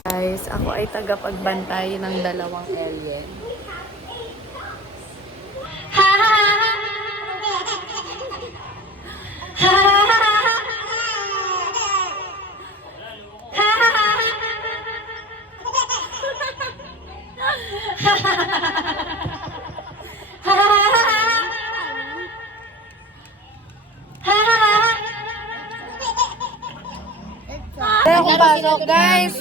Guys, ako ay tagapagbantay ng dalawang alien. Kaya kung pasok, guys.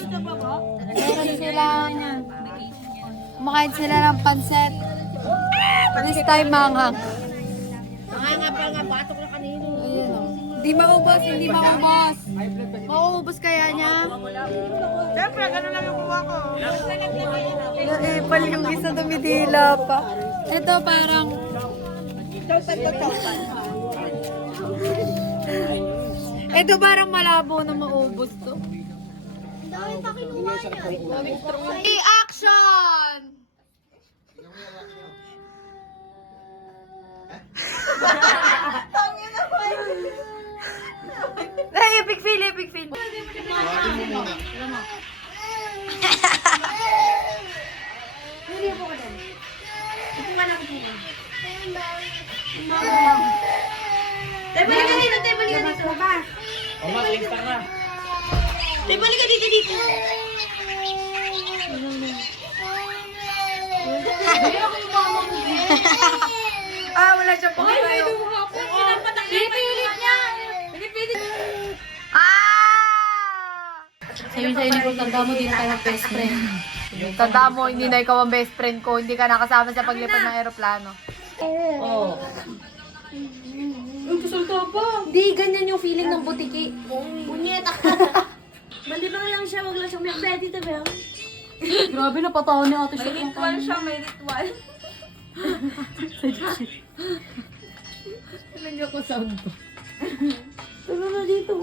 Meron silang kumakain sila ng pansit. This time, manghang. Ayun o. Hindi maubos, hindi maubos. Mauubos kaya niya? Siyempre, gano'n lang yung kuha ko. Naepal yung isa dumidila pa. Ito parang... Ito parang malabo na maubos to. Action! Ay, epic fail, epic fail. Balik ka dito, balik ka dito. Balik ka dito, dito. Wala siyang pakikayo. Pinipilit niya. Sabi ko, tanda mo din tayo best friend. Tanda mo, hindi na ikaw ang best friend ko. Hindi ka nakasama sa paglipad ng aeroplano. Oo. Hindi, ganyan yung feeling ng butiki. Punyeta. Malibang lang siya, wag lang siyang may pwede to ba? Grabe na patawa ni ate siya. May ritual siya, may ritual. Talaga ko sound to. Tulo na dito.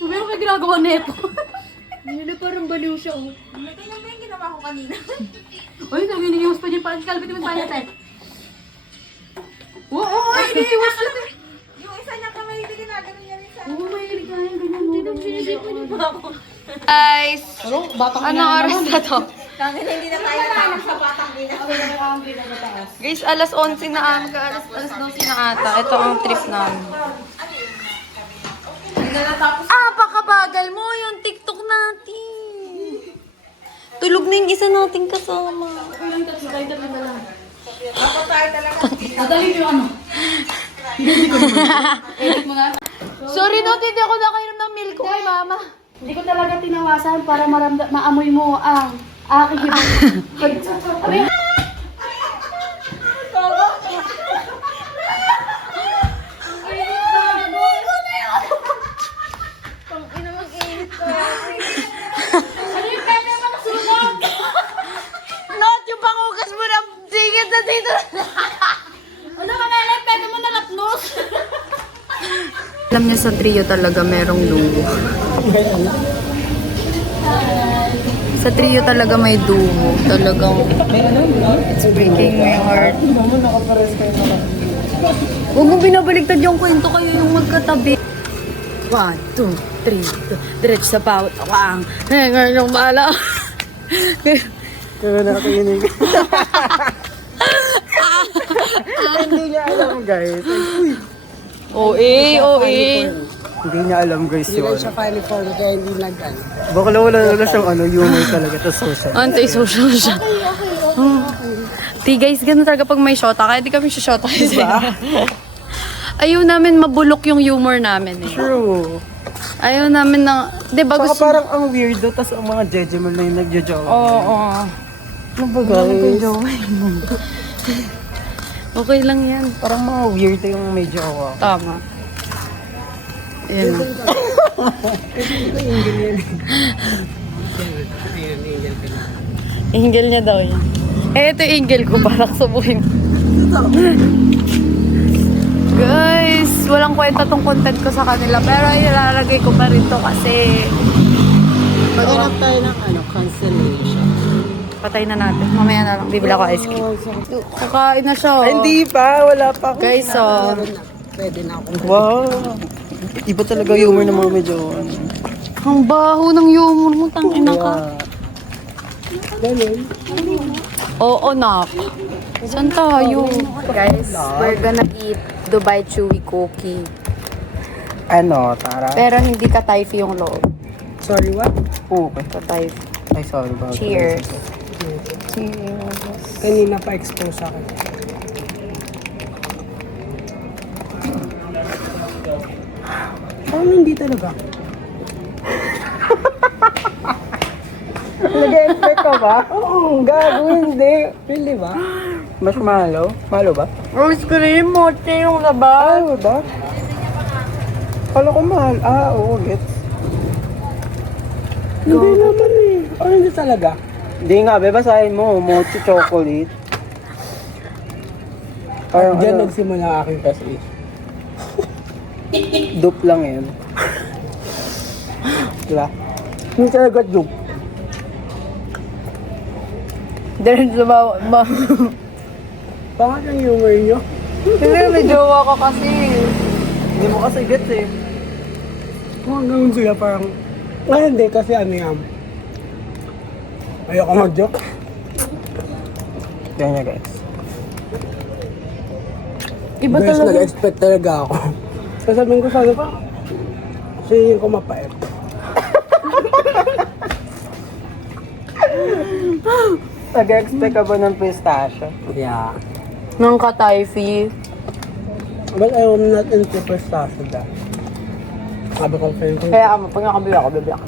Meron ka ginagawa nito. Hindi na parang baliw siya, oh. Tingnan ba yung ginawa ko kanina? Uy, nag-iniwas pa dyan pa. Kalbit mo pa natin. Oo, iniiwas siya. Yung isa niya kamay, hindi ginagano niya rin sa... Oo, mahilig ka yung ganyan. Sinisipo niyo ba ako? Guys, Ano? Batang anong oras na to? Tangin na hindi na tayo nakalang sa batang ina. Guys, alas 11 na ata, alas 12 na ata. Ito ang trip namin. Pakabagal mo yung TikTok natin. Tulog na yung isa nating kasama. Nadali mo yung ano. Edit mo na. Sorry, no, hindi ako nakainom ng milk ko kay mama. Hindi ko talaga tinawasan para maamoy mo ang aking hibang. Not yung pangugas mo na tingin na dito. Ano ka na lang? Pwede mo nalapnos. Alam niya sa trio talaga merong duo. Sa trio talaga may duo. Talagang it's breaking my heart. Huwag mo binabaliktad yung kwento kayo yung magkatabi. 1, 2, 3, diretso sa bawat awang. Ngayon yung bala. Kaya nakikinig. Hindi niya alam, guys. OA, OA. Hindi niya alam, guys, yun. Hindi siya funny for me, kaya hindi nag-ano. Baka wala siyang humor talaga. Tapos social. Anti-social siya. Di guys, ganun talaga pag may shota. Kaya di kami shota. Diba? Ayaw namin mabulok yung humor namin eh. True. Ayaw namin na, di ba Baka gusto... parang ang weirdo, tapos ang mga judgment na yung nagjo-joke. Oo. Ano ba, guys? Okay lang yan. Parang mga weirdo yung may jowa. Tama. Ayan. Ingel niya daw yan. Ito yung ingel ko, parang subuhin. Guys, walang kwenta tong content ko sa kanila, pero ilalagay ko pa rin to kasi Maghanap tayo ng cancellation. patay na natin. Mamaya na lang, bibila ko ice cream. Kakain na siya. Ay, hindi pa. Wala pa ako. Guys, Pwede na ako. Wow. Iba talaga yung humor ng mga medyo. Ang baho ng humor mo, tangina ka. Ganun. Oo, nak. Saan tayo? Guys, we're gonna eat Dubai Chewy Cookie. Ano, Tara? Pero hindi ka typhy yung loob. Sorry, what? Okay. Ka typhy. Ay, sorry ba? Cheers. Cheers. Kanina pa expose ako. Parang hindi talaga. Nag-expect ka ba? Oo, gago, hindi. Really ba? Mas malo? Malo ba? Rose cream, mochi yung labas. Ano ba? Kala ko mahal. Ah, oo, gets. Hindi naman eh. O hindi talaga. Hindi nga, bebasahin mo. Mochi chocolate. Parang Diyan ano, nagsimula ang aking kasi. dupe lang yun. Diba? Hindi talaga joke. Dahil sumawa. Bakit ang humor nyo? Hindi, may jowa ka kasi. Hindi mo kasi gets eh. Kung hanggang sila parang, hindi kasi ano yan. Ayoko mag-joke. Yan niya guys. Iba Guys, talaga. nag-expect talaga ako. Sasabihin ko sana pa, sabihin ko mapait. Nag-expect ka ba ng pistachio? Yeah. Nang ka-typhy. But I am not into pistachio dahil. Sabi ko friend ko, Kaya pag nakabili ako, bibili ako.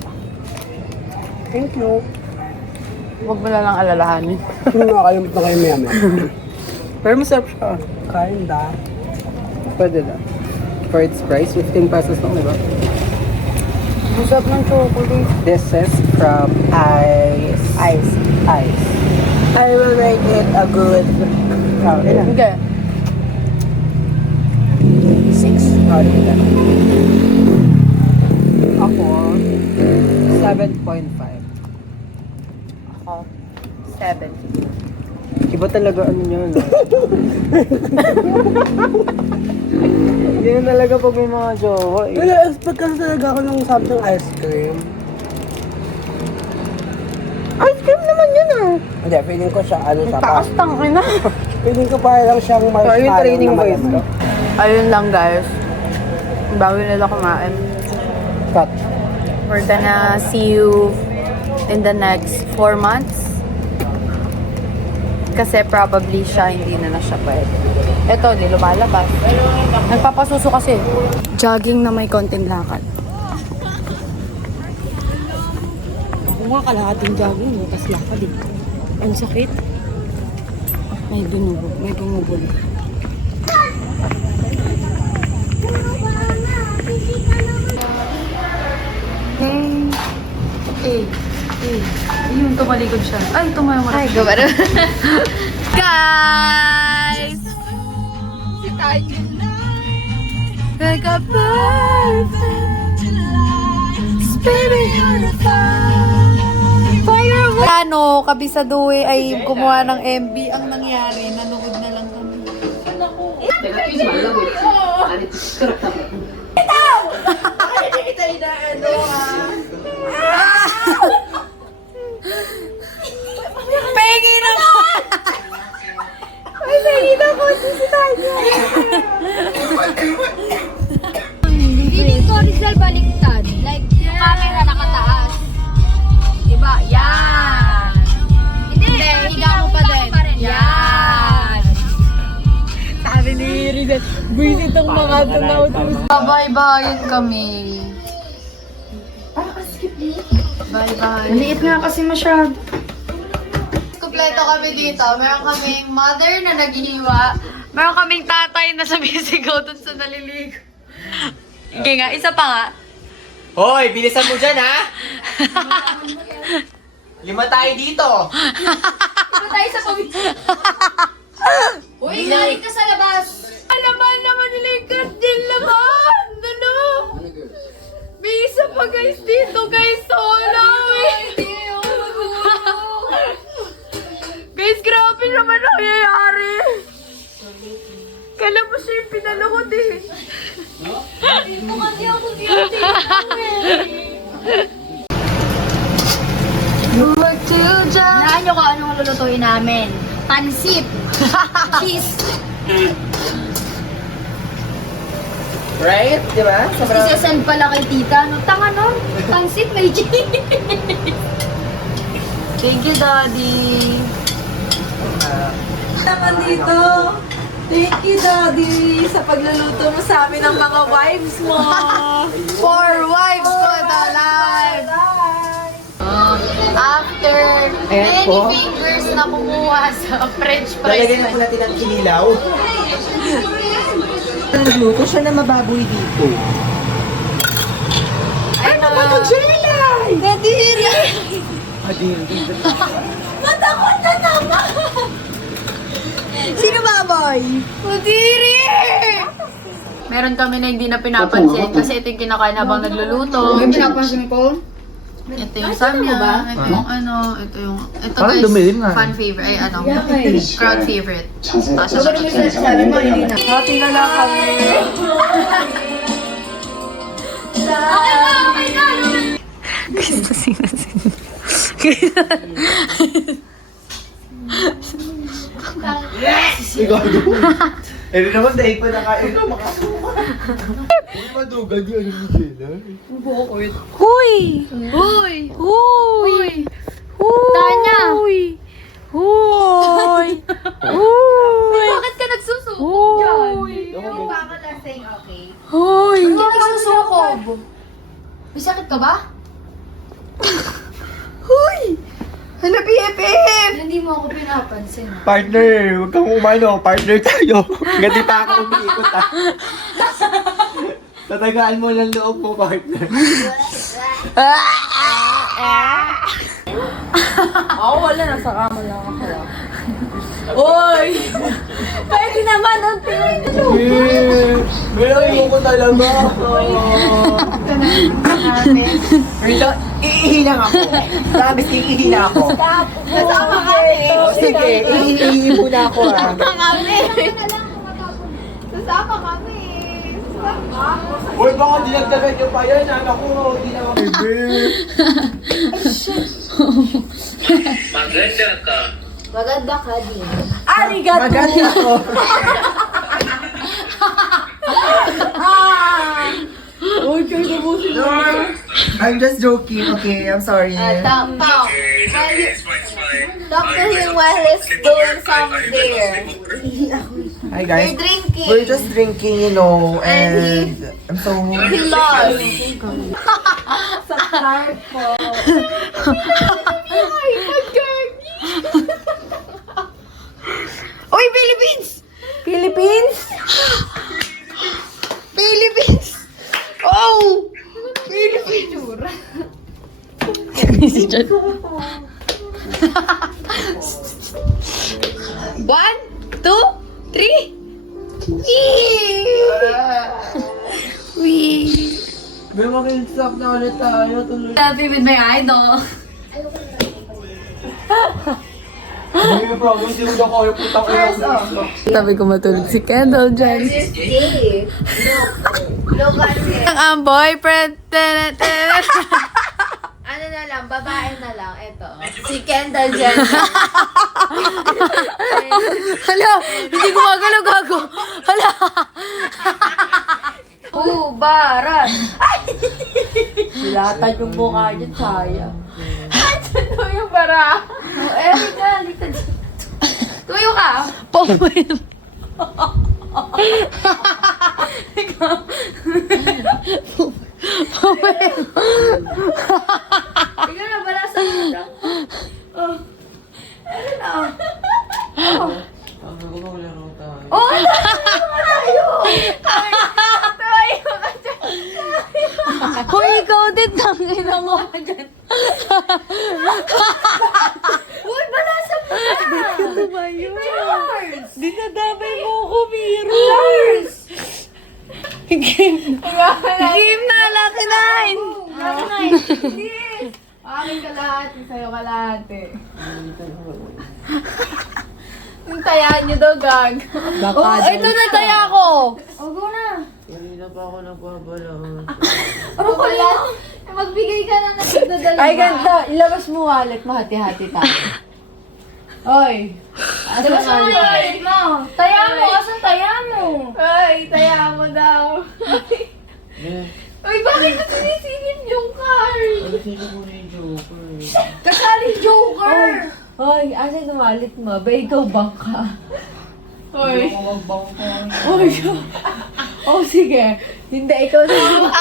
thank you. Huwag mo na lang alalahanin. Nakakalimut na kayo maya. Pero masarap siya. Kinda. Pwede na. For its price, 15 pesos lang, diba? Ang sarap ng chocolate. This is from Ice. I will rate it a good... Oh, ilan? Hindi. 6 out of 10. Ako, 7.5. Ako, 7. Iba talaga ano nyo, no? Hindi na talaga pag may mga jowa eh. Pero expect kasi talaga ako ng something ice cream. Ice cream naman yun ah! Hindi, feeling ko siya ano siya pa. Taas tangin na. Feeling ko parang siyang So, marshmallow yung training na boys ko. malaman. Ayun lang guys. Bago nila kumain. Cut. We're gonna see you in the next 4 months. Kasi probably siya, hindi na siya pwede. Ito, di lumalabas. Nagpapasuso kasi. Jogging na may konting lakad. Ako nga kalahating jogging, tapos lakad eh. Ang sakit. May dunubog, may bumubog. Yung tumalikod siya. Ay, tumayo Ay, gawara. Guys! Si Tayo. Like a perfect baby firework. Ano, kabisaduwe ay kumuha ng MB. Ang nangyari, nanood na lang kami. Pengi na ko! Ay, pengi na ko! Si Tayo. Feeling ko, Rizal baliktad. Like, yung camera nakataas. Diba? Yan! Hindi, higa mo pa din. Yan! Sabi ni Rizal, busy itong mga tunaw. Bye-bye kami. Bye-bye. Maliit nga kasi masyado. Kompleto kami dito. Meron kaming mother na naghihiwa. Meron kaming tatay na sumisigaw dun sa naliligo. Okay nga, isa pa nga. Hoy, bilisan mo dyan, ha? 5 tayo dito. Uy, galing ka sa labas! Naman nila yung kardil naman! Ano? May isa pa guys dito, guys. Solo eh. Guys, grabe naman ang nangyayari. Kala mo siya yung pinaluhod eh. Hindi mo kasi ako beauty. nyo kung anong lulutuin namin. Pansit. Cheese. Right? Di ba? Isasend pala kay tita. Ano? Tanga nun. Pansit may cheese. Thank you, Daddy. Naman dito. Thank you, Daddy, sa pagluluto mo sa amin ng mga wives mo. For wives for the life. After many fingers na kumuha sa French fries. Lalagyan na po natin ang kinilaw. Nagluto siya na mababoy dito. Ay, naman. Nadiri! Adiri. Matakot na naman! Sino baboy? Udiri! Meron kami na hindi na pinapansin kasi ito yung kinakain habang nagluluto. May pinapansin ko. Ito yung samya, ito yung ano, ito Parang guys, dumilim nga. fan favorite, ay ano, crowd favorite. Tasha Sabi mo, hindi na. Hati na lang kami. Sigado. Eh, di naman dahil pa nakain ko, makasuka. Uy, madugan yun. Ano sila? Huy! Huy! Huy! Tanya! Huy! Huy! Huy! Bakit ka nagsusukob dyan? Yung bakit ang saying okay? Huy! Bakit ka nagsusukob? May sakit ka ba? Huy! Hala, PFF! Hindi mo ako pinapansin. Partner, huwag kang umano. Partner tayo. Gandi pa ako umiikot ah. Tatagaan mo lang loob mo, partner. Ako wala, nasa kama lang ako. Oy! Pwede naman, ang tingin nyo. Meron ko talaga. Pero, iihi lang ako. Promise, iihi na ako. Kasama kami. Sige, iihi muna ako ah. Kasama kami. Uy, baka dinagdagan nyo pa yan. Anak ko, hindi na Maganda ka din. Arigato! Maganda ako. Uy, kayo nabusin mo. I'm just joking, okay? I'm sorry. Talk to him while he's doing something there. Hi guys. We're drinking. We're just drinking, you know, and I'm so... He lost. Sa card po. Uy, Philippines! Philippines? Philippines! Oh! Philippines! Si John. 1, 2, 3. Wee! May makinsap na ulit tayo. Tuloy. Happy with my idol. Hindi yung problem, hindi mo daw ko yung putang ina. Sabi ko matulog si Kendall dyan. Look at it. Ang boyfriend. Ano na lang, babae na lang. Ito. Si Kendall Jenner. Hala, hindi gumagalaw gago. Hala. Barat. Silatan yung mukha niya, sayang. Ano yung bara? Oh, Erika, halika dito. Tuyo ka. Pomoy. Ikaw na, bala sa mata. Oh. Ano na? Oh, tayo! Tayo ka dyan! Hoy, ikaw din, tangina mo ka dyan. Uy, bala sa mata! Ba't ka tumayo? Charles! Dinadamay mo ako, Miro. Charles! Game na, Lucky Nine. Hindi! Aking kalahati, sa'yo kalahati. Yung tayaan niyo daw, gag. Oh, ito na taya ko. O, go na. Kanina pa ako nagbabala. O, kuya, magbigay ka na ng dadala. Ay, ganda. Ilabas mo wallet, mahati-hati tayo. Oy! Diba sa mga ulit mo? Taya mo, asan taya mo? Ay, taya mo daw. Uy, bakit mo sinisingin yung card? Sino mo na yung joker? Kasali Joker! Hoy, asan tumalit mo? Ba ikaw bangka? Hoy. Ako magbangko. Hoy. Oh, sige. Hindi, ikaw na.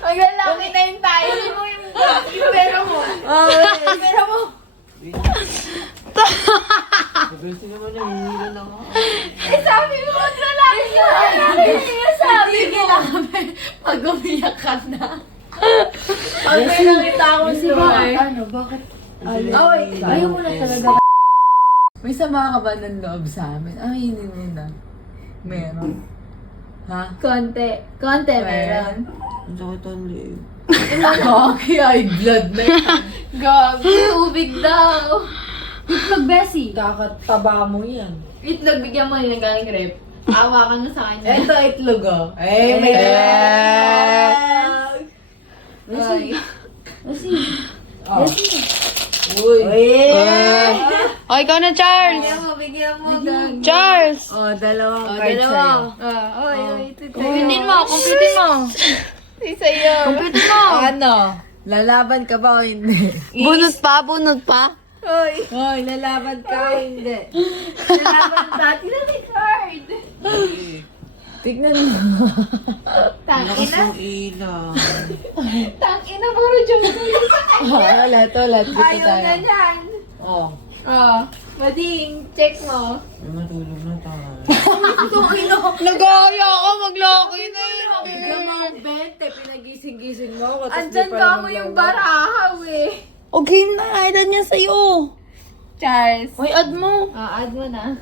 Maglalaki na yung tayo. Hindi mo yung pera mo. Pero mo. Gusto naman yung hihila lang ako. Sabi mo, maglalaki ka. Sabi mo. Pag umiyak ka na. Pag may nakita ako story. Ano, bakit? Oy, ayaw mo na talaga. May sama ka ba ng loob sa amin? Aminin mo na. Meron. Ha? Konti. Konti meron. Ang sakit ang liig. Okay, ay blood na yan. Gabi, tubig daw. Itlog, Bessie. Kakataba mo yan. Itlog, bigyan mo nilang galing rep. Awa ka na sa kanya. Eto, itlog oh. Eh, may itlog. Ay. Oh. Uy. O, ikaw na, Charles. Bigyan mo. Charles. Oh, dalawang card sa'yo. Kumpitin mo, kumpitin mo. Sa'yo. Kumpitin mo. Ano? Lalaban ka ba o hindi? Bunot pa, bunot pa. Hoy, lalaban ka o hindi? Lalaban pa. Tignan mo yung card. Tignan mo. Lakas ng ilaw. Tangina, puro joke. Wala to, dito Ayaw tayo. na yan. Oh. Oh, Mading, check mo. May matulog na tayo. Nag-aaya ka, maglaki na yun. Bigyan mo ang 20, pinagising-gising mo ako. Andyan ka mo yung barahaw eh. Okay na, add niya sa'yo. Charles. Uy, add mo. Add mo na.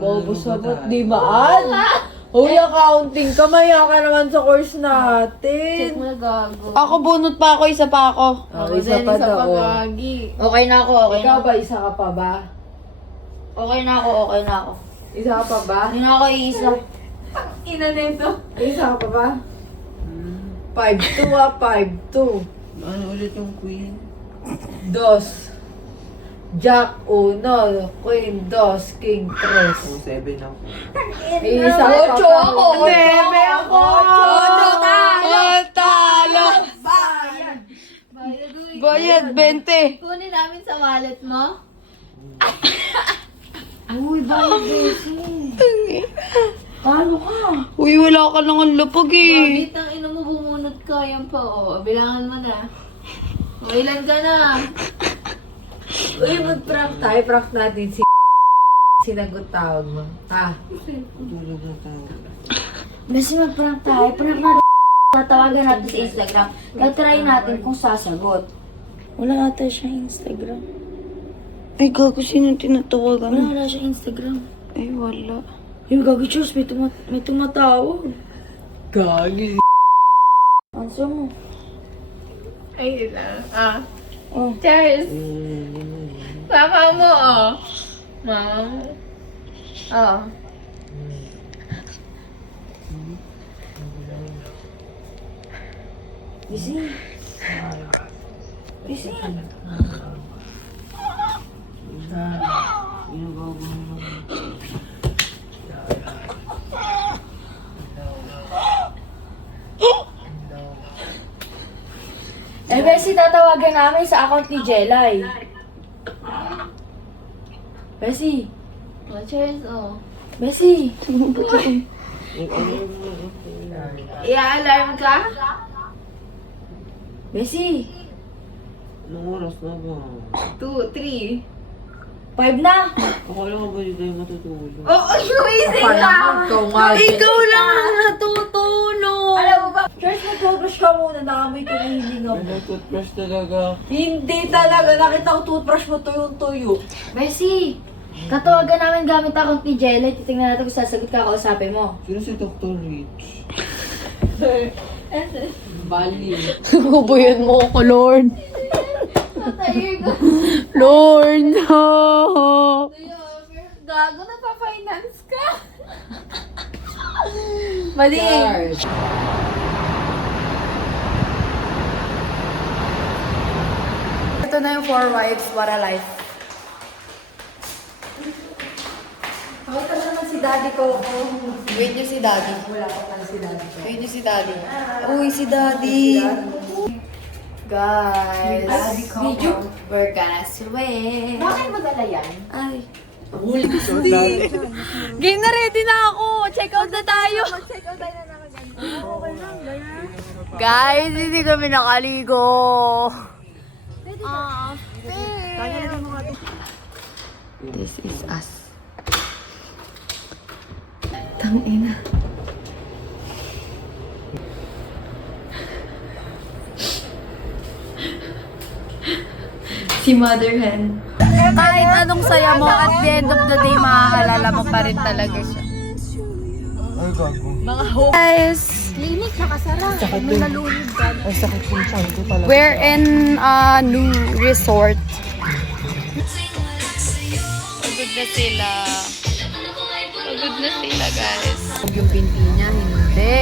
Bobo sabot, di maan. Hoy, accounting ka, maya ka naman sa course Check natin. mo na gago. Ako, bunot pa ako, isa pa ako. Oh, isa pa daw. pagagi. Okay na ako, okay na Ikaw ako. ba, isa ka pa ba? Okay na ako, okay na ako. Isa ka pa ba? Hindi na ako iisa. Ina nito. Isa ka pa ba? 5-2 5-2. Ano ulit yung queen? 2. Jack 1, Queen 2, King 3. Oh, 7 ako. Isa ka pa Ocho ba? ako. Bebe ako. Ocho talo. Talo! Bayad, uy. Bayad, 20. Kunin namin sa wallet mo. Uy, bayad, Bessie. Paano ka? Uy, wala ka lang ang lupag eh. Bakit ang ino mo bumunot ka? Yan pa, oh. Bilangan mo na. O, ilan ka na? Uy, mag-prank tayo. Prank natin si sinagot tawag mo. Ha? Matulog na tayo. Bessie, mag-prank tayo. Prank natin. Tatawagan natin sa Instagram. Try natin kung sasagot. Wala ata siya Instagram. Ay, gago, sino tinatawagan mo? Wala siya Instagram. Ay, wala. Ay, gago, Charles, may tumatawag. Gagi. Answer mo. Ay, lang. Oh. Charles. Mama mo, oh. Mama mo. Oh. Busy. Busy. Eh, Bessie, tatawagan namin sa account ni Jelay. Bessie. Oh, Charles, oh. Bessie. I-alarm ka? Bessie. Anong oras na ba? 2, 3. 5 na. Akala ko ba di tayo matutulog? Oh, easy Parang ka! ikaw nga. Ikaw lang ang natutulog. Alam mo ba? Charles, mag-toothbrush ka muna. Nakamoy ko na hininga mo. May toothbrush talaga. Hindi talaga. Nakita ko toothbrush mo tuyong-tuyo. Bessie, tatawagan namin gamit account ni Jelay. Titingnan natin kung sasagot ka, kausapin mo. Sino si Dr. Rich? Bali. Kubuyan mo ako, Lord. Tired ka. Lord, no. Gago, nagpa-finance ka. Mali. Charles. Ito na yung 4 wives, what a life. Pakita mo naman si daddy ko. Wait niyo si daddy. Wala pa pala si daddy ko. Wait niyo si daddy. Uy, si daddy. Guys, Video? we're gonna swim. Bakit mo dala yan? Ay. Game na, ready na ako. Check out na tayo. Guys, hindi kami nakaligo. This is us. Tangina. Si Mother Hen. Kahit anong saya mo, at the end of the day, maaalala mo pa rin talaga siya. Ay, gago. Guys, Ay, sakit yung tiyan ko pala. we're in a new resort. Pagod na sila. Pagod na sila, guys. Yung binti niya, hindi.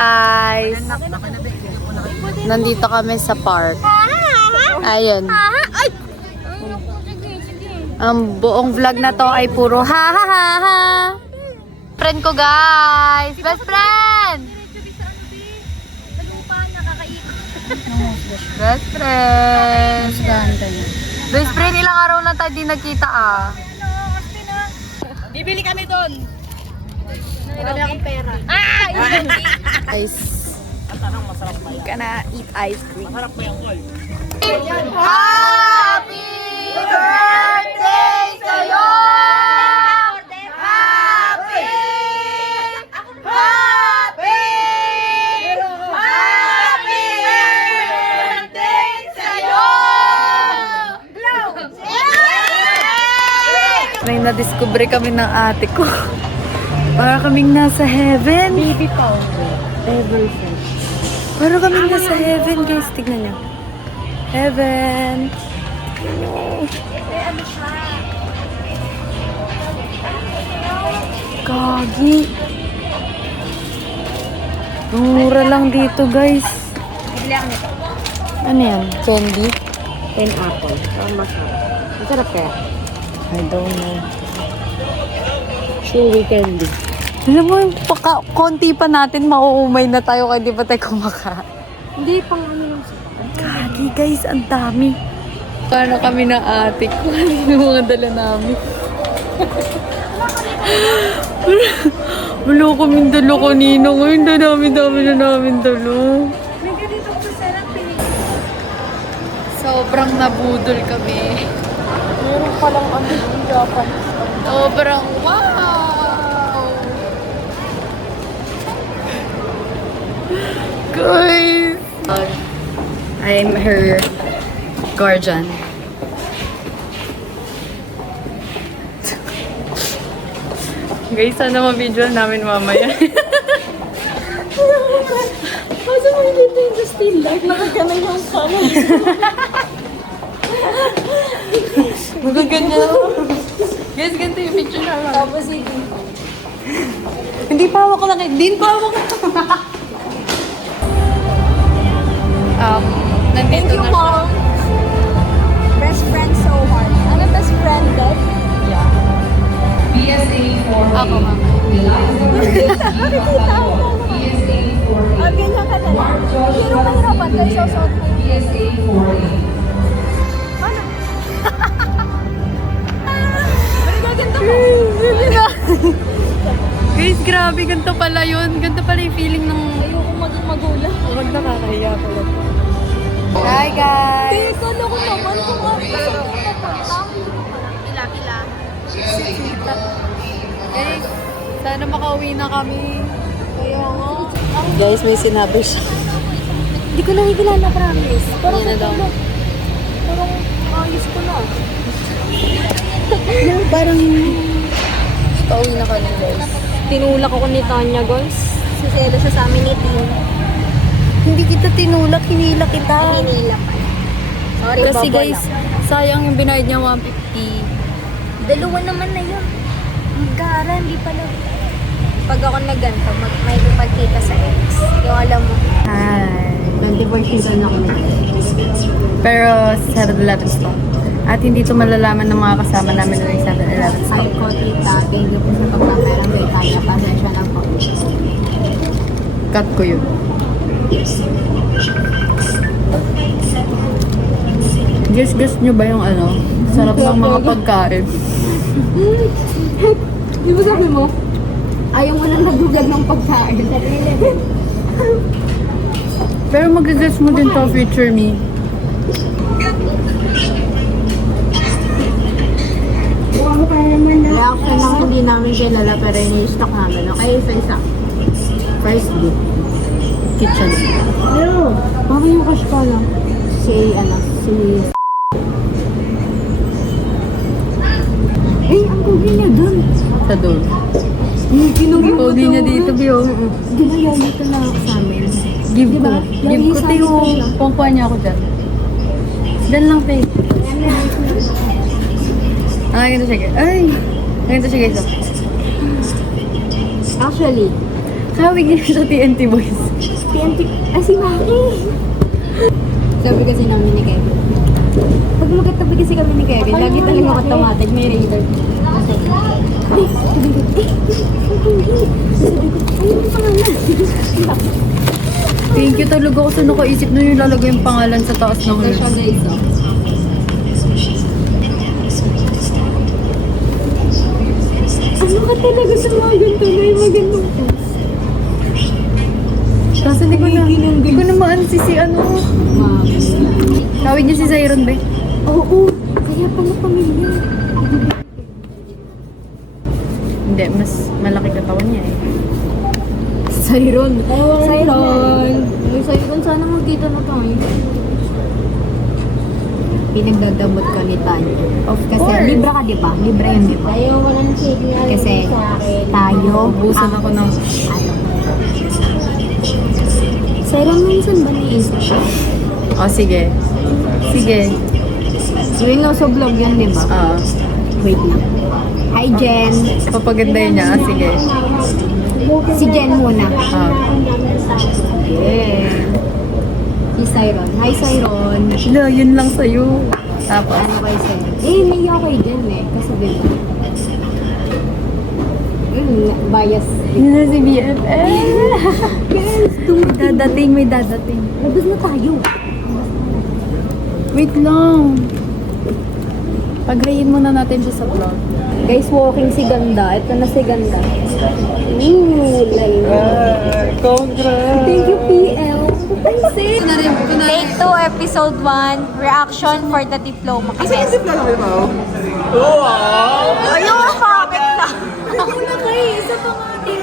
Guys, nandito kami sa park. Ayun. Ang buong vlog na to ay puro ha ha ha ha. Friend ko, guys. Best friend. Best friend. Best friend, ilang araw lang tayo di nagkita ah. Bibili kami doon. Wala akong pera. Guys, gonna eat ice cream. Masarap po yung call. Happy birthday sa'yo! Happy! Happy! Happy birthday sa'yo! May na-discover kami ng ate ko. Para kaming nasa heaven. Baby powder. Ever fresh. Para kaming nasa heaven, guys. Tignan nyo. Heaven. Gagi. Ang mura lang dito, guys. Bibili ako nito. Ano yan? Candy? 10 apple. Ang masarap. Masarap kaya? I don't know. Chewy candy. Alam mo, konti pa natin, mauumay na tayo kaya di pa tayo kumakain. Hindi pang ano lang sa Gagi, guys, ang dami. Paano kami na ate ko? Ano yung mga dala namin? Wala kaming dalo kanina. Ngayon, dami-dami na namin dalo. May ganito po sa Sobrang nabudol kami. meron palang ano yung Japanese. Sobrang wow! Guys! I'm her guardian. Guys, sana ma-video namin mamaya. Kasi mo hindi ito yung still life. Nakagana yung sana. Magaganda. Guys, ganito yung picture namin. Tapos hindi. Hindi pa hawak ko lang. Din pa hawak ko. Nandito na siya. Best friend so hard. Ano best friend that? Ako, mama. Ganyan ka na lang. Pero mahirapan kayo sa suot mo. Ano? Ano gaganda mo? Guys, grabe. Ganito pala yun. Ganito pala yung feeling ng... Ayoko maging magulang. Huwag nakakahiya pala. Hi, guys! Teka, loko naman kung ako sa Kila-kila. Guys, sana makauwi na kami. Kaya nga. Guys, may sinabi siya. Hindi ko nakikilala, promise. Parang Yan na daw. Parang ayos ko na. Parang... Pauwi na kami, guys. Tinulak ako ni Tanya, guys. Siselo siya sa amin ni Tim. Hindi kita tinulak, hinila kita. Hinila pa. Sorry, Kasi babo guys, lang. sayang yung binayad niya 150. Dalawa naman na yun. Gara, hindi pala. Pag ako nagganto, may ipagkita sa ex. Yung alam mo. Hi. 24 season ako nag Pero 7-Eleven store. At hindi ito malalaman ng mga kasama namin ng 7-Eleven store. Ay ko, tita. Thank you po sa pagpaperang kay Tanya. Pasensya na po. Cut ko yun. Guess nyo ba yung ano? Sarap ng mga pagkain. Di ba sabi mo? Ayaw mo nang nagugad ng pagkain. Pero mag-guess mo din to, future me. Reaction ng hindi namin kilala pero ini-stock namin. Okay, isa-isa. First book. Kitchen. Pero, parang yung crush ko lang. Si... Eh, ang kugi niya dun. Sa door. Ginugi mo Pogi niya dito, Bio. Di ba yan dito na sa amin? Give Diba? ko. Give ko, Teo. Pangkuha niya ako dyan. Dyan lang, Teo. Ah, ganito siya, guys. Ay! Ganito siya, guys. Actually, Kawig niya sa TNT Boys. TNT... Ay, si Maki! Sabi kasi namin ni Kevin. Pag magkatabi kasi kami ni Kevin, lagi talaga automatic, may radar. Kasi, ay, sabi ko, ang kugi. Sabi ko, ay, yung pangalan. Thank you talaga ako sa nakaisip na yung lalagay yung pangalan sa taas ng Ito siya, guys, oh. Ano ka talaga sa mga ganito na yung magandang po? Kaso hindi ko na maan si ano. Mami. Tawag niya si Zyron, be. Oo, kaya pala pamilya. Hindi, mas malaki katawan niya eh. Sayron. Sayron. May Sayron, sana magkita na tayo. Pinagdadamot ka ni Tanya. Kasi course. libra ka, di ba? Libra yun, di ba? Ayaw walang signal. Kasi tayo, Ubusan ako ng... Sayron, minsan ba naisip siya? Oh, sige. Sige. Yung nasa vlog yun, di ba? Ah, Wait lang. Hi, Jen. papagandahin niya. Ah, sige. Si Jen muna. Ah. Yeah. Si Sayron. Hi, Sayron. Wala, yun lang sa'yo. Tapos, Ano kay Sayron? Eh, may ako kay Jen eh. Kasi diba? Bias. yun na si BFF. May dadating. Labas na tayo. Wait lang. Pag-rayin muna natin siya sa vlog. Guys, walking si Ganda. Ito na si Ganda. Ooh, lala. Congrats! Thank you, PL. Take 2, episode 1, reaction for the diploma. Kasi Isip na lang mo. ayun, bakit na? Ako na kayo, isa pa nga din.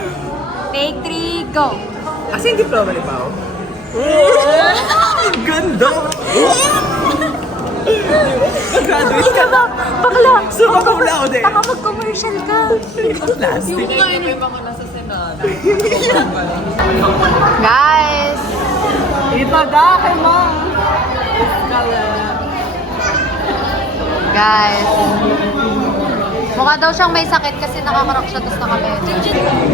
Take 3, go. Kasi yung diploma ni Pao? Ganda! Mag-graduate ka na. Bakla! Suma cum laude. Baka mag-commercial ka. Plastic. Guys! Ito dahil mo. Guys! Mukha daw siyang may sakit kasi nakakarap siya tapos nakamedyo.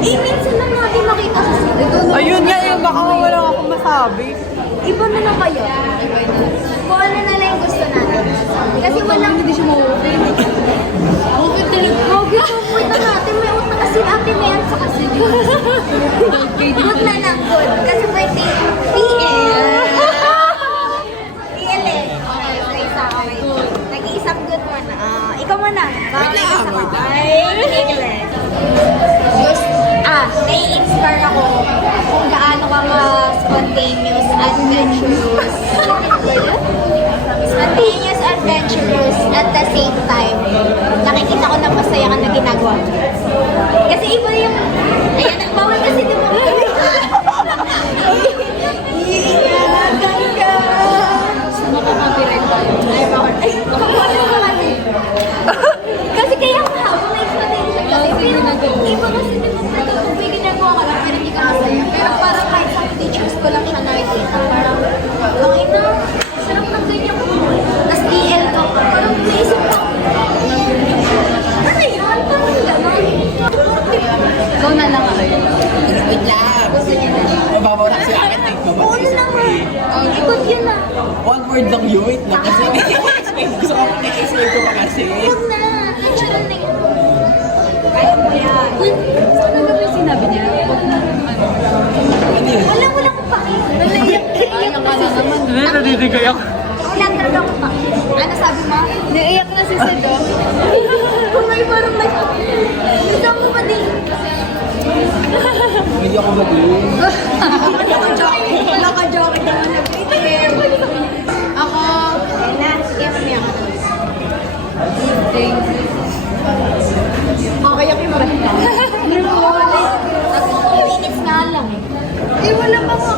Eh, minsan lang natin makita sa sila. Ayun nga yun, baka wala akong masabi. Iba na lang kayo. Kung ano na lang yung gusto natin. Kasi walang... Hindi siya ma-open. Open talaga. Okay, open na natin. May utang kasi ate may yan sa kasi. Good na lang, good. Kasi birthday. PL. PL eh. Okay, isa. Okay. Nag-iisang good mo na. Ikaw mo na. Nag-iisa ka. Ay, English. Nai-inspire ako kung gaano ka ma-spontaneous, adventurous. Spontaneous, adventurous, at the same time, nakikita ko na masaya ka na ginagawa mo. Kasi iba yung, ayan, nagbawal kasi di mo. Iingagan ka. Mapapapirate tayo. Ay, bakit? Ay, makakuha ka kasi. Kasi kaya nga, kung na-spontaneous kasi, pero iba kasi di mo may ginagawa ka lang, pero hindi ka masaya. Pero parang kahit sa teachers ko lang siya nakikita. Parang, ang ina, sarap ng ganyan ko. Tapos DL ka pa. Parang naisip ko, ano yun? Parang gano'n. Ikaw na awkward lang yun. Wait lang kasi. Gusto ko i-explain ko pa kasi. Huwag na. Natural na yun. Kaya mo yan. Ano ba yung sinabi niya? Ano yun? Wala akong paki. Naiyak na si Sed. Nadidigay ako. Wala talaga akong paki. Ano sabi mo? Naiyak na si Sed, oh. Kung may parang may... Hindi ako mading. Hindi ako madiin. Wala ka joke naman na bitin. Ako, Ayun na. Sige, mamaya ka na. Okay, okay mo ba? Minutes nga lang eh. wala pa nga.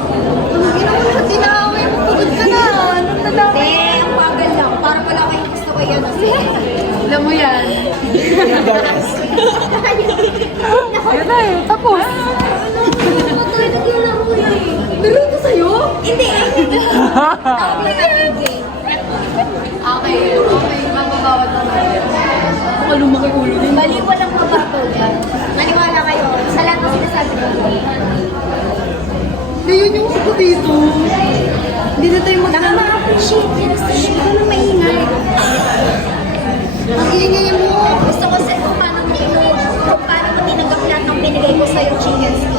Ginawa mo, tinaway mo, pagod ka na. Anong nadami? Hindi, ang bagal lang. Parang wala kayo gusto ko yan. Alam mo yan. Ayun na eh, tapos. Pero ito sa'yo? Hindi. Okay, mababawat na natin. Baka lumaki ulo niya. Bali, walang mabato yan. Maniwala kayo. Sa lahat ng sinasabi ko. Hindi, yun yung ako dito. Hindi na tayo Nakaka-appreciate yan. Ikaw nang maingay. Ang ingay mo. Gusto ko sa kung paano mo tinanggap lahat ng binigay ko sa'yo, chicken skin.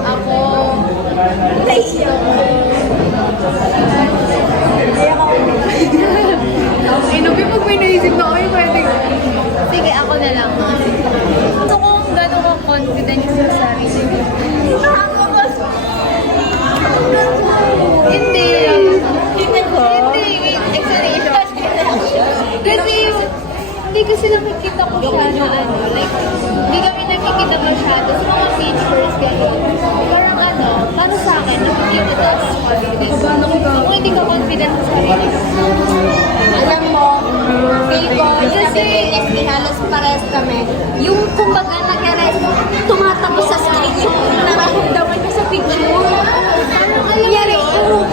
Ako, Naiiyak ko. inubi pag may naisip na kayo, pwede. Sige, ako na lang. Gusto ko kung gano'n ka confident sa sarili mo. Hindi. Hindi, wait, explanation. Kasi nakikita ko siya na like, hindi kami nakikita masyado sa mga pictures, gano'n. Parang para sa akin, nakikita ka sa confidence. Kung hindi ka confident sa sarili mo. Alam mo, feel ko, kasi Leslie, halos pares kami. Yung kumbaga nag-arrest, tumatapos sa screen yung nararamdaman niya sa picture. Nangyari,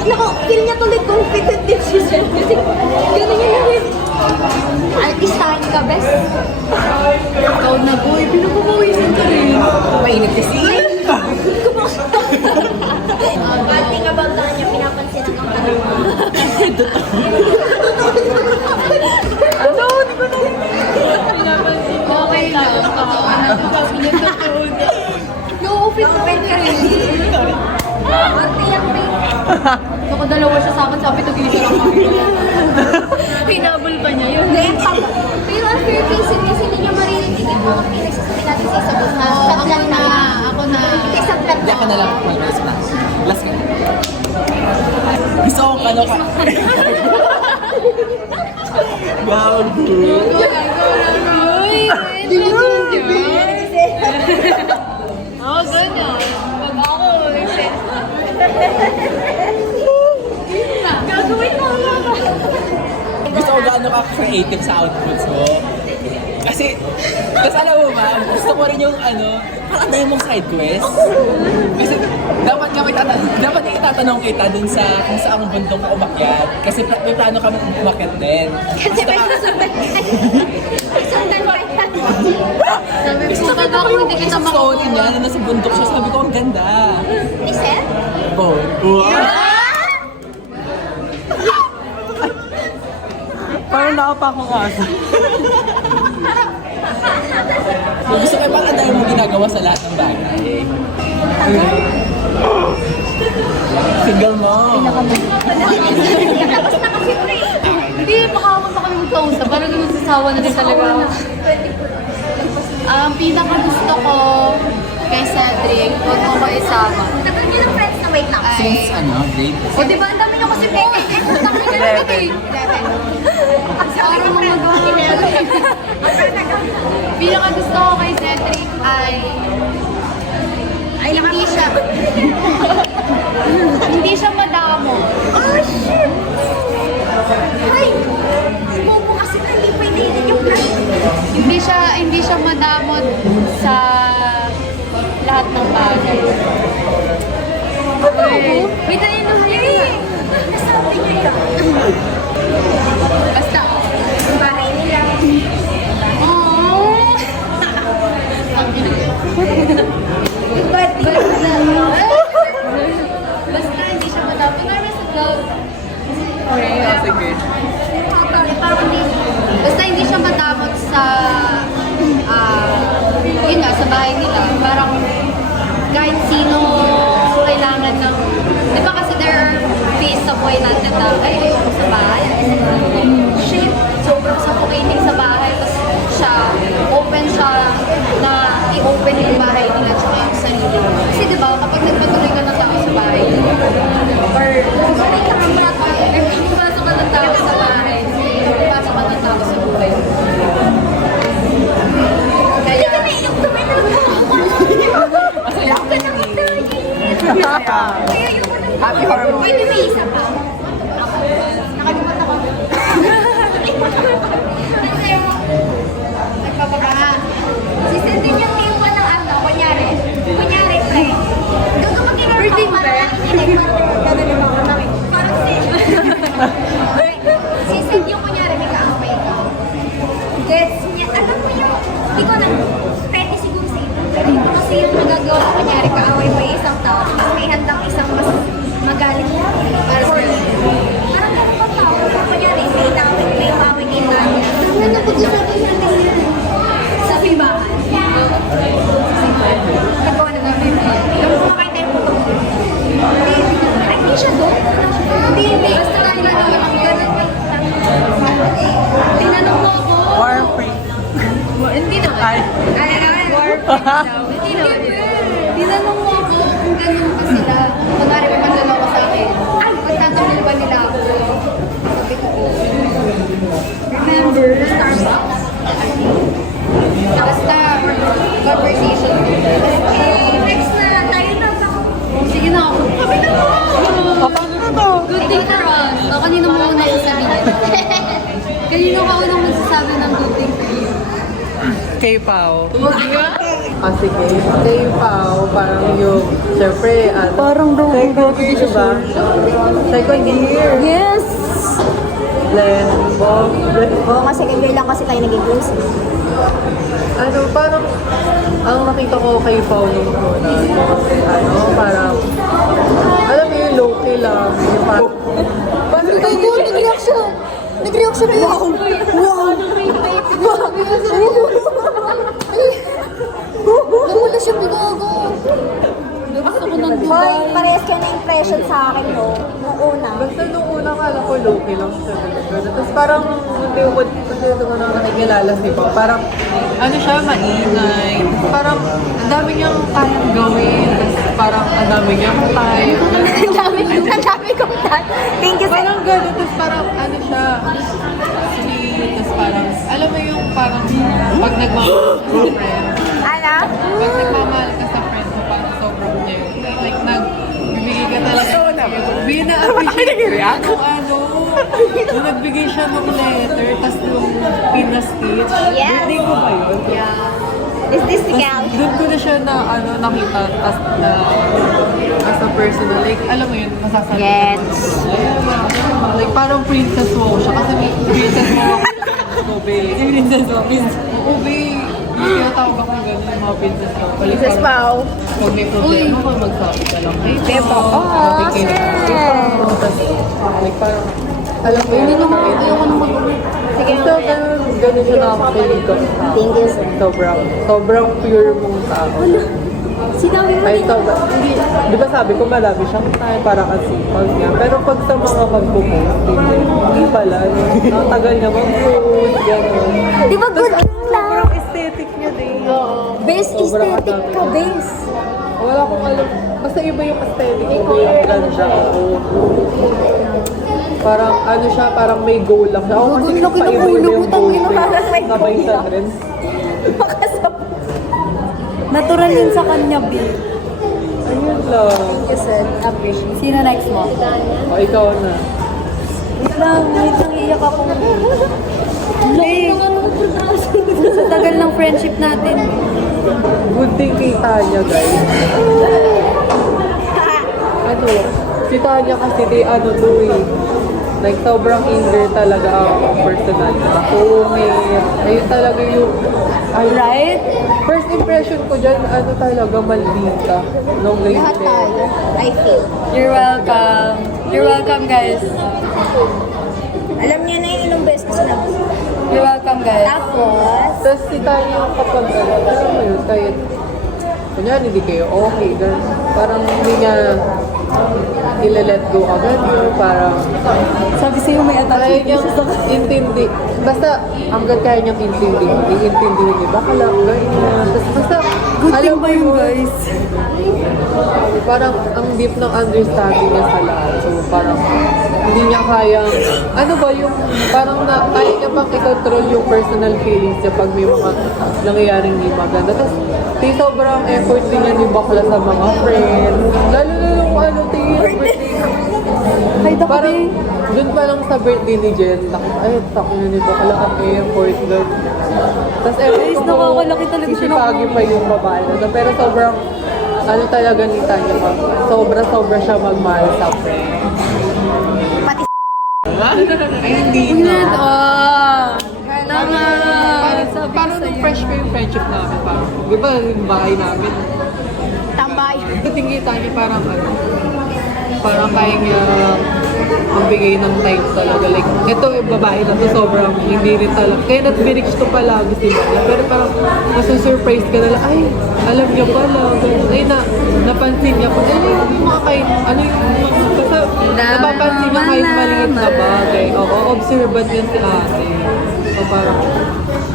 naku, feel niya tuloy confident din siya. Kasi gano'n yun yun. Artistahin ka, best. Ikaw na, boy. Pinapapawisan ka rin. Mainit kasi. Bad thing about the kanya, pinapansin ang tanong mo. Okay lang. No-offend naman ka rin. Arte yan, babe. Baka dalawa siya sa akin, sabi tagilid siya lang. Hinabol pa niya yun. Pero ang fair face kasi hindi niya marinig yung mga pinagsasabi natin sa isang na Ako na. Ako na. isang plat Hindi ako na lang. Last ka. Last ka. Gusto kong ano ka. Gago. Di mo ganyan. Oo, ganyan. Pag ako, Gagawin mo Gusto ko gaano ka creative sa outputs mo. Kasi alam mo ba, gusto ko rin yung parang dahil mong side quest. Kasi dapat itatanong kita dun sa kung saan bundok ka umakyat. Kasi may plano kami umakyat din. Kasi may susundan ka. Susundan ka yan. sabi Gusto ko, pag ako hindi kita Story niya makakuha. na nasa bundok siya. Sabi ko, ang ganda. Ni Seth? Oh. Wow. Parang nakapa akong asa. Gusto ko parang dahil mo ginagawa sa lahat ng bagay. Single mo. Tapos na kasi mo eh. Hindi, baka ako pa kami magkausap. Parang ganun sasawa na din talaga. Ang pinaka gusto ko kay Cedric, huwag mo ko isama. Tagal niyo ng friends na wait lang. Since grade? O diba, ang dami niyo kasi peke. Ang dami niyo kasi. Parang magawa. Pinaka gusto ko kay Cedric ay hindi siya madamo. Oh, shit! Ay! Momo kasi hindi pwede yun yung plan. Hindi siya madamot sa lahat ng bagay. Okay. Wait, ayun na halika. Nasabi niyo yun. Basta. Ang bahay nila. Oh. Bad thing. Basta hindi siya sige. Parang hindi, basta hindi siya madamot sa, yun nga, sa bahay nila. Parang kahit sino kailangan ng, di ba kasi there are phase sa buhay natin na, ay, ayoko sa bahay. Shit, sobrang suffocating sa bahay. Tapos siya, open siya na i-open yung bahay nila tsaka yung sarili. Kasi di ba, kapag nagpatuloy ka ng tao sa bahay, or sorry ka naman ako, pasok ka ng tao sa bahay, pasok ka ng tao sa buhay. Kaya, Happy hormone. Pwede may isa pa. Nakalimutan ko. Nagpapaka. Sisendin yung tiwa ng ano, kunyari, pre. Doon ko mag-inorm para nakikinig. Parang sisend yung kunyari, may kaaway ka. Gets niya, alam mo yung, hindi ko na, pwede siguro sa ito. Pero yung kasi yung nagagawa, kunyari, kaaway mo yung isang tao, may handang isang mas magaling para sa iyo. Parang meron pang tao, kunyari, may kaaway kayo na. Ano na pag-usapan natin yan? Sa simbahan. Nagawa na namin. Gawin mo kayo tayo po. Ay, hindi siya doon. Hindi. Basta lang gano'n. Ang gano'n. Tinanong mo ako. Warframe. Hindi naman. Ay. Hindi naman. Tinanong mo ako kung ganun pa sila. Kunwari may manloloko sa akin. Ay, magtatanong ba nila ako? Sabi ko, remember, Starbucks? Basta, conversation. Next na, tayo na ba? Sige na ako. Sabi na mo! Paano na to? Good thing for us. O, kanino mo una sasabihin? Kanino ka unang magsasabi ng good thing for you? Kay Pao. Ah, sige. Kay Pao, parang yung, syempre, Parang daw second year, diba? Second year. Yes! Oo, kasi kaya lang kasi tayo naging close. Ano, parang, ang nakita ko kay Pao nung una, parang, alam mo yung low-key lang, yung parang, Paano kayo? Nag-reaction! Nag-reaction ko! Wow! Wow! Namula siya bigago. Gusto ko ng Hoy, parehas kayo na impression sa akin, no? Nung una. basta nung una kala ko low-key lang siya. Tapos parang, hindi ko na nakikilala si Pao, parang, ano siya, maingay. Parang, ang dami niyang kayang gawin. Tapos parang, ang dami niyang time. Ang dami kong tan. Thank you, sir. Parang gano'n, tapos parang ano siya, sweet, tapos parang, alam mo yung parang pag nagmamahal ka sa friend, Ano? pag nagmamahal ka sa friend mo, parang sobrang niya, like nagbibigay ka talaga, bina-appreciate kung ano, nung nagbigay siya ng letter, tapos yung pina-stitch, Yes. hindi ko ba yun? Is this the gal? Doon ko na siya na nakita as a personal, like alam mo yun, masasabi Yes. like parang princess mo siya kasi may princess mo ako ko, babe. Princess mo, oo, babe. Tinatawag ako gano'n yung mga princess mo. Princess Pao. Pag may problema ko, magsabi ka lang. Hey, Bebo. Oh, sir. Like parang, alam mo yun, ayoko na Sige, so, ganun siya nakakapilig ko. Thank you, sir. Sobrang pure mong tao. Sinabi mo Ay, din. hindi, di ba sabi ko marami siyang time para kasipag niya. Pero pag sa mga magpo-post, hindi pala. Ang tagal niya mag-post, gano'n. Di ba good lang? Sobrang aesthetic niya din. Base aesthetic ka, base. Wala akong alam. Basta iba yung aesthetic, iba yung ganda ako. Parang ano siya, parang may goal lang. Ako kasi Ang laki ng paiba-iba ulo yung mo, tangina, goal ko. parang may Sabay goal sa lang. rin. Natural yun sa kanya, B. Ayun lang. Yes, sir. Appreciate. Sino next mo? O, ikaw na. Wait lang, iyak ako. Sa tagal ng friendship natin. Good thing kay Tanya, guys. Ano, si Tanya kasi di ano to eh. Like, sobrang eager talaga ang personal. Nakungit. Ayun talaga yung... Ay, Right? first impression ko dyan, ano talaga, maldita. Nung Lahat tayo. I feel. You're welcome. You're welcome, guys. Alam niyo na yung ilang beses kasi na. You're welcome, guys. Tapos, Tapos si Tanya yung kapag alam mo yun, kahit kunyari hindi kayo okay, ganun. Parang hindi niya ila-let go agad yun, parang Sabi sa'yo may kaya niyang intindi. Basta hanggang kaya niyang iintindihin niya. Baka lang, ganyan. Tapos basta, Good thing alam ba mo yun, yun, guys? parang ang deep ng understanding niya sa lahat. So parang hindi niya kayang, ano ba yung, parang kaya niya bang i-control yung personal feelings niya pag may mga nangyayaring hindi maganda. Tapos sobrang effort din niya ni bakla sa mga friends. Lalo na yung ano, birthday. Kahit ako, Parang eh. dun pa lang sa birthday ni Jen, ay, tako na ni bakla ang effort doon. Tapos Guys, nakakalaki talaga siya ng- sisipagi pa yung babae na to. Pero sobrang, ano talaga ni Tanya pa, sobra siya magmahal sa friend. Ay, hindi na. Tama. Parang nung fresh pa yung friendship namin, parang, di ba yung bahay namin? tambay. Tingin Tanya parang ano, parang kaya niya magbigay ng time talaga. Like, ito yung babae na to, sobrang hindi rin talaga. Kaya nat-birich to palagi sila. Pero parang masusurprise ka na lang, ay, alam niya pala. Ganun. Ay, napansin niya po. Ano yung mga kahit, ano yung basta napapansin niya kahit maliit na bagay. Oo, observant yan si ate. So parang,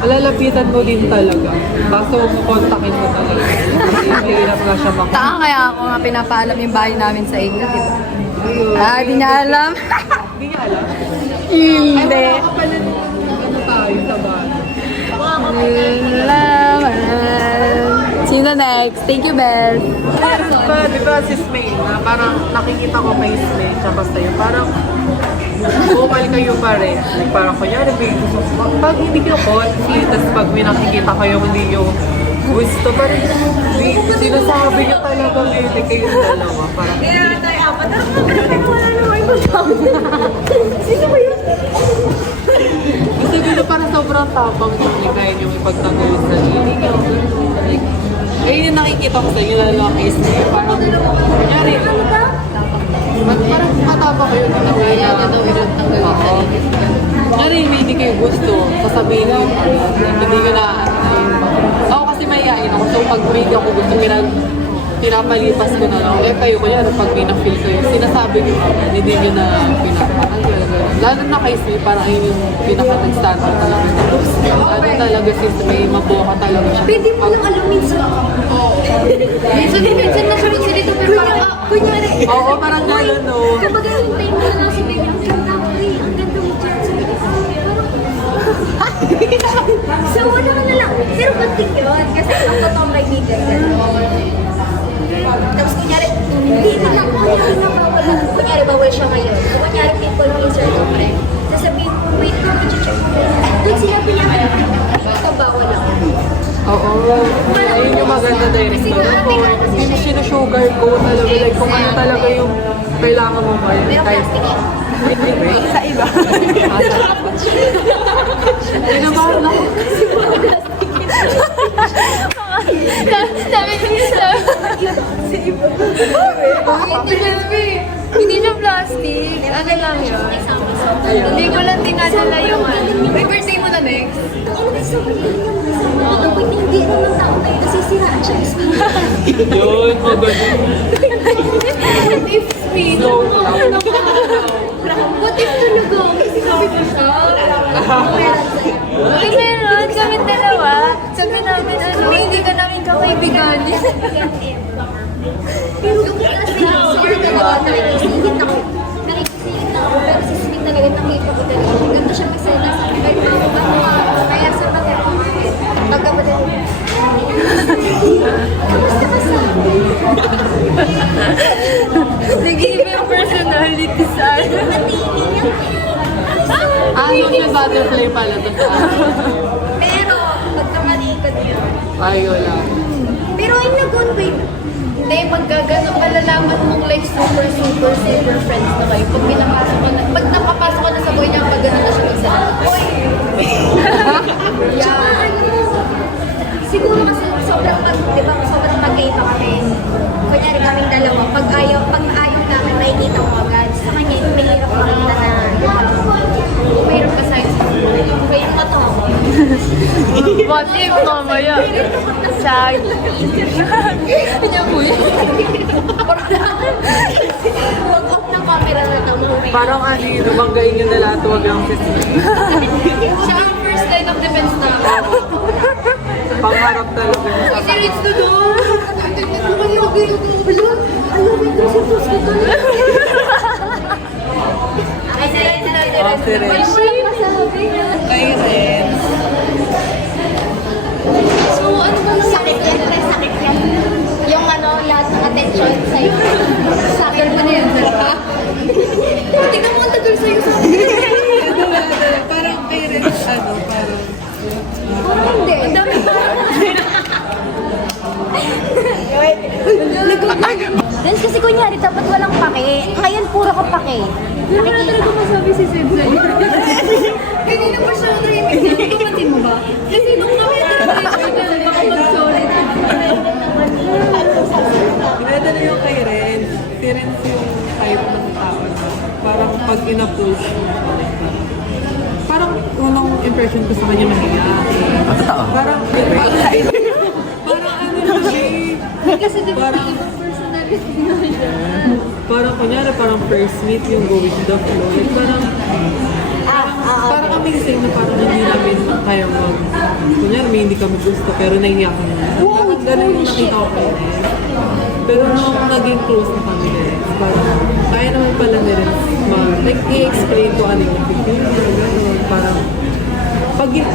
malalapitan mo din talaga. Kaso, kontakin mo talaga. Kasi hirap nga siya makita. Saan kaya ako nga pinapaalam yung bahay namin sa inyo, di ba? Di niya alam. Hindi niya alam. Hindi. Ay, wala ka pala nung ano tayo sa bahay. Sino next? Thank you, Belle. Di ba si Smay, na parang nakikita ko kay Smay, tsaka sa'yo, parang bukal kayo pa rin. Like, parang kunyari, pag hindi kayo konti, tapos pag may nakikita kayo, hindi nyo gusto, parang sinasabi nyo talaga may kayo dalawa. Parang, Gusto ko parang sobrang tapang yung ikay yung ipagtanggol sa sarili niyo. Like, ayun yung nakikita ko sa inyo, lalo ang case niyo. Parang, kunyari, parang matapang kayo na kaya Oo. Kunyari, hindi kayo gusto, sasabihin niyo, hindi ko na, ako kasi mahihain ako. So, pag may ako gusto, pinapalipas ko na lang. Eh, kayo, kunyari, pag may na-feel kayo, sinasabi niyo, hindi niyo na pinapakagal. Lalo na kay Smee, parang ayun yung pinaka-nag-standard talaga. Ano talaga, since may mabuka talaga siya. Pwede mo lang alamin sa Minsan na siya magsalita pero parang, kunyari. Oo, parang gano'n, no? Kapag hintay mo na lang si baby, ang ganda mo rin, ang ganda mo dyan. So, wala ka na lang. Pero batik yun, kasi ang totoong kaibigan ka. Tapos kunyari, hindi na bawal. Kunyari, bawal siya ngayon. Kunyari, people pleaser ka pa rin. Sasabihin ko, wait, check mo. Doon sinabi niya, ito bawal ako. Oo. Ayun yung maganda direct Kasi doon. ate nga kasi siya. Sinusugar ko talaga. Like, kung ano talaga yung kailangan mo mahal. Pero Kahit plastic siya. sa iba. Inabahan ako. hindi siya plastic. Ano lang yun? Hindi ko lang dinadala yung ano. May birthday mo na next? Ang ina sa hindi naman tao tayo kasi siraan siya. Yun, maganda. What if me? What if tulog ako? Sinabi ko siya. Uy, meron. Kami dalawa. Sabi namin, ano, hindi ka namin kakaibigan. Pero kasi sir talaga nakikisingit ako. Nakikisingit na ako pero si Smith talaga nakita ko talaga. Ganito siya magsalita sa akin. Kahit ano, kaya sa mga pagkabalan. Kamusta ka sa akin? Nag-iiba yung personality sa ano. Natingin niya. Ano siya butterfly pala to sa akin? Pero, pagkamalikod yun. Ay, wala. Pero ay nag-convey. Hindi, magkagano, malalaman mong like super friends na kayo. Pag pinapasok ko na, pag napapasok ko na sa buhay niya, pag gano'n na siya magsalita. Uy! Tsaka ano, siguro kasi sobrang magkita kami. Kunyari kaming dalawa, pag ayaw namin, makikita ko agad. Sa kanya, mahirap makita na kayong katawa. What if mamaya? Sag. Kanya po yun. Pag-off ng camera na ito, Parang ano yun, nabanggain nyo na lahat, huwag lang si siya ang first line of defense na. Pangarap talaga. Si Rich na doon. Ay, Si Ren. Kay Ren. So, ano ba sakit yan? Sakit yan. Yung ano, lahat ng attention sa'yo. Sakit mo na yan, ha? Tingnan mo ang tagal sa'yo. Parang kay Ren, ano, parang... Hindi. Ang dami pa. Dance kasi kunyari, dapat walang pake. Ngayon, puro ka pake. Wala talaga masabi si Sid sa'yo. Kanina pa siya narinig. Tumatin mo ba? Kasi nung kami baka mag-sorry. Pinada na yung kay Ren. Si Ren yung type ng tao na parang pag in-approach mo, parang unang impression ko sa kanya mahiya. Totoo. Parang ano siya Kasi di ba Parang- ibang personality na siya. parang kunyari, parang first meet yung go with the flow. Like, parang amazing na parang hindi namin kaya kunyari, may hindi kami gusto, pero naiiyak kami. Parang ganun yung nakita ko kay Ren. Pero nung naging close na kami na rin, parang kaya naman pala na rin like, i-explain ko ano yung feel niya, gano'n. Parang,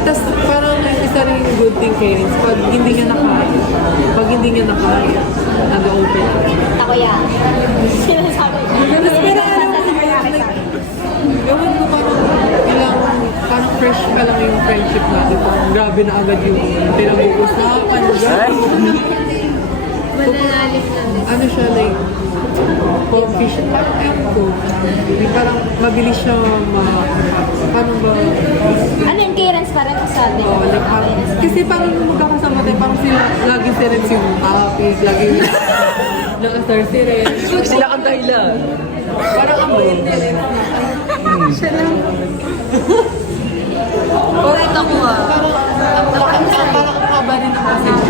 tas parang yung isa rin yung good thing kay Ren, pag hindi niya nakaya, nag-open up. Ako yan. Sinasabi ko. Tapos pero like, gawin ko parang fresh pa lang yung friendship natin. Parang grabe na agad yung pinag-uusapan. Mananalis na din. Ano siya, like, coffee siya. Parang ewan ko. Parang mabilis siya paano ba? Ano yung clearance pa rin sa atin? Oh, like, kasi parang nung magkakasama tayo, parang sila, lagi si Ren yung topic, lagi nakasar si Ren. Sila ang dahilan. Parang ang bait ni Ren. Siya lang. Correct ako ah. Parang ang haba rin ng message.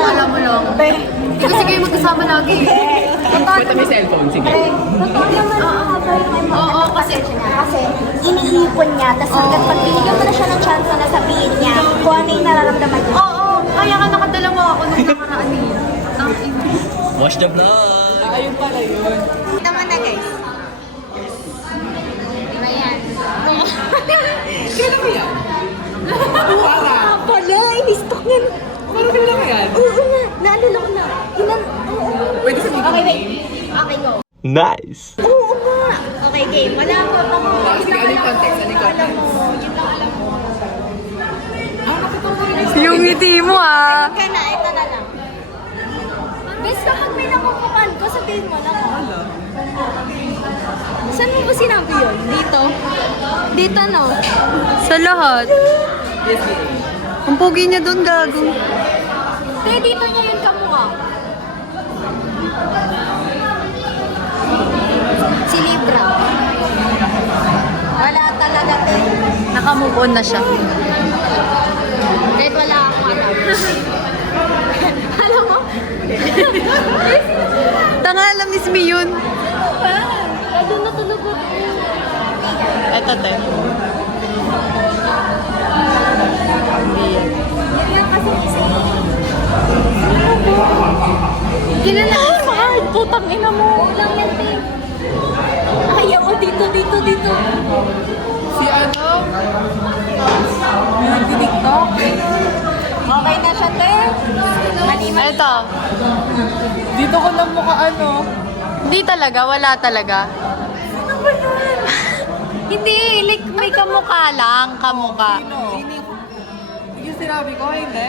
Alam mo lang. Hindi kasi kayo magkasama lagi. Pwede may cellphone, sige. Totoo naman ang haba yung Oo, kasi Kasi iniipon niya, tapos hanggang pag binigyan mo na siya ng chance na sabihin niya kung ano yung nararamdaman niya. Oo, kaya nga nakadala mo ako nung nakaraan niya. Ang ina. Watch the vlog! Ayun pala yun. Tama na guys. Ayan. Kailan ba yan? Pala, inistok niya. Parang kailan ba yan? Oo na, naalala ko na. Pwede sabihin ko. Okay, wait. Okay, go. Nice! Oo nga. Okay, game. Wala ko pa mo. Sige, ano yung context? Ano yung Alam context? mo, yun lang alam mo. Yung ngiti mo ah. Ka na, ito na lang. Bes, kapag may nakukupan ko, sabihin mo lang. Oh. Saan mo ba sinabi yun? Dito? Dito, no? Sa lahat. Ang pogi niya doon, gago. Te, dito niya yun kamukha. Si Libra. Wala talaga, te. Naka-move on na siya. Kahit wala akong alam. Alam mo? Tanga, alam ni Smi yun. Ano natulog ko? Eto, te. Kilala ko sa hard. Putang ina mo. Lang yan, te. Ayaw ko dito. Si ano? Yung nagtitiktok? Okay na siya, te. Mali-mali. Eto. Dito ko lang mukha ano. Hindi talaga, wala talaga. Hindi, like may kamukha lang, kamukha. Yung sinabi ko, hindi.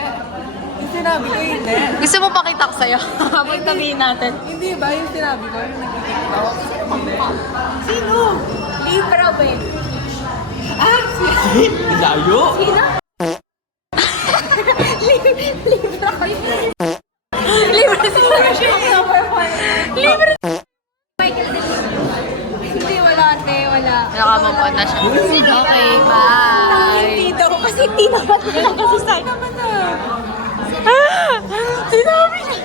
Yung sinabi ko, hindi. Gusto mo pakita ko sa'yo? Habang tabihin natin. Hindi ba yung sinabi ko, yung nagtitiktok? Sino? Libra, ba? Layo! Libre si Michael. Libre. naglalakad na siya. Okay, bye. Tito ko kasi tinapat niya kasi sa naman na. Sinabi niya.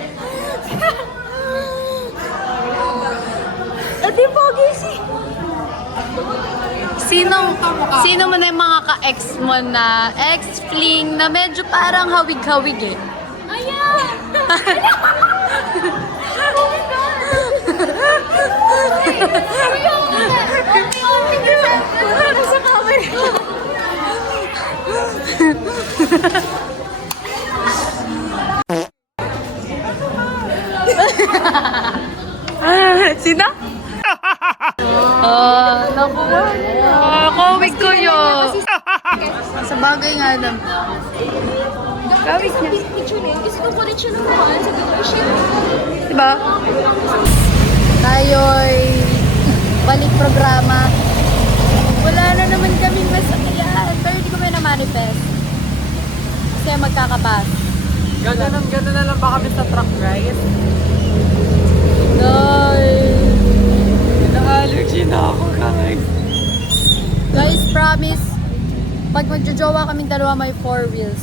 Ate, pogi si. Sino mo na yung mga ka-ex mo na ex-fling na medyo parang hawig-hawig eh? Ayan! Sino? Nakuha niya. Kawig ko yun. Sa bagay nga lang. Kawig niya. Picture na yun kasi kukulit siya ng mukha. Sabi ko, shit. Diba? Tayo'y balik programa. Wala na naman kaming masakyan. Pero hindi ko may na-manifest. Kasi magkakapas. Gano'n na lang ba kami sa truck ride? Na-allergy na ako, guys. Guys, promise, pag magjojowa kaming dalawa may 4 wheels.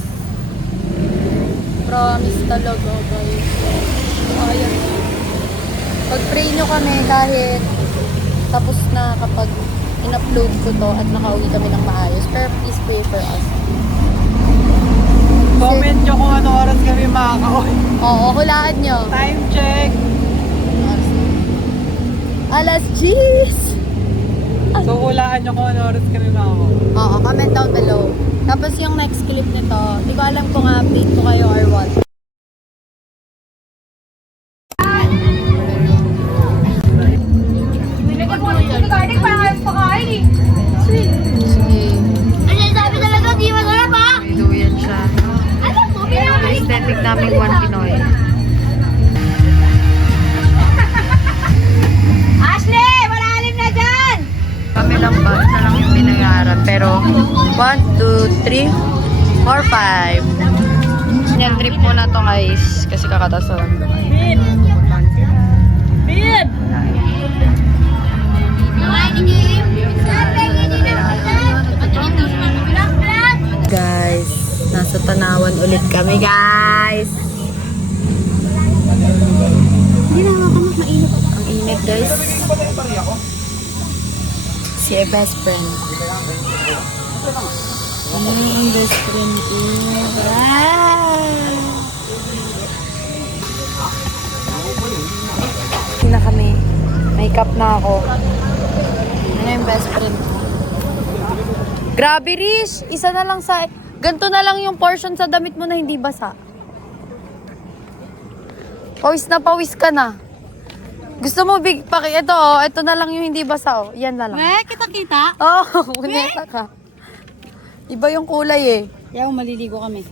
Promise talaga, guys. Ayan. Pag-pray nyo kami kahit tapos na kapag in-upload ko to at nakauwi kami ng maayos. Pero please pray for us. Comment nyo kung ano oras kami makaka-uwi. Oo, hulaan nyo. Time check! Alas 10! So, hulaan nyo kung ano oras kami makaka-uwi. Oo, comment down below. Tapos yung next clip nito, di ko alam kung update ko kayo or what. Nag-garden parang ayos pa kain eh. Sige. Ano sabi talaga, di masarap ha? May duyan siya. Alam mo, pinamalik. Aesthetic naming One Pinoy. Ashley, malalim na dyan! Kami lang ba? Isa lang yung binayaran. Pero 1, 2, 3, 4, 5. Yan, trip muna to guys. Kasi kakatasalan ko. Guys, nasa Tanawan ulit kami guys. Hindi na ako mainit. Ang init guys. Si best friend. Ang best friend ko. Na kami. Makeup na ako. Ano yung best friend ko? Grabe, Rish! Isa na lang sa... Ganto na lang yung portion sa damit mo na hindi basa. Pawis na pawis ka na. Gusto mo big paki... Ito oh, ito na lang yung hindi basa oh. Yan na lang. Kita-kita? Oh, kuneta ka. Iba yung kulay eh. Yaw, maliligo kami.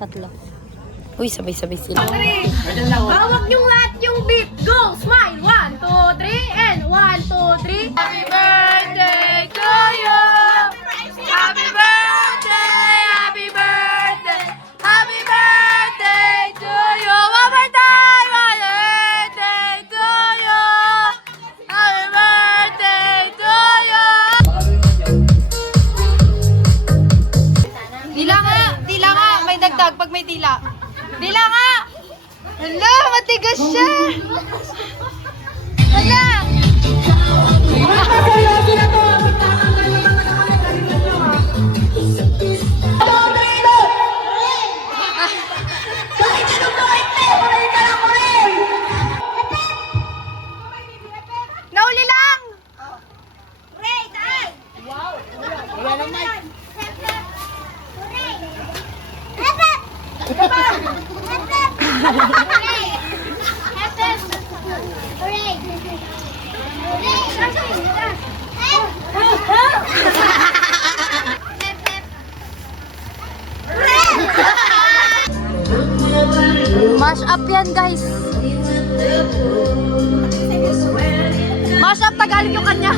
3. Uy, sabay-sabay sila. Hawak yung lahat yung beat. Go! Smile! 1, 2, 3, and 1, 2, 3. Happy birthday to you! Happy birthday! Happy birthday! Happy birthday to you! One more time! Happy birthday to you! Happy birthday to you! Tila nga. May dagdag pag may tila. Tila nga! Hala, matigas siya! Hala! Nauli lang! Mash up yan, guys. Mash up, Tagalog yung kanya.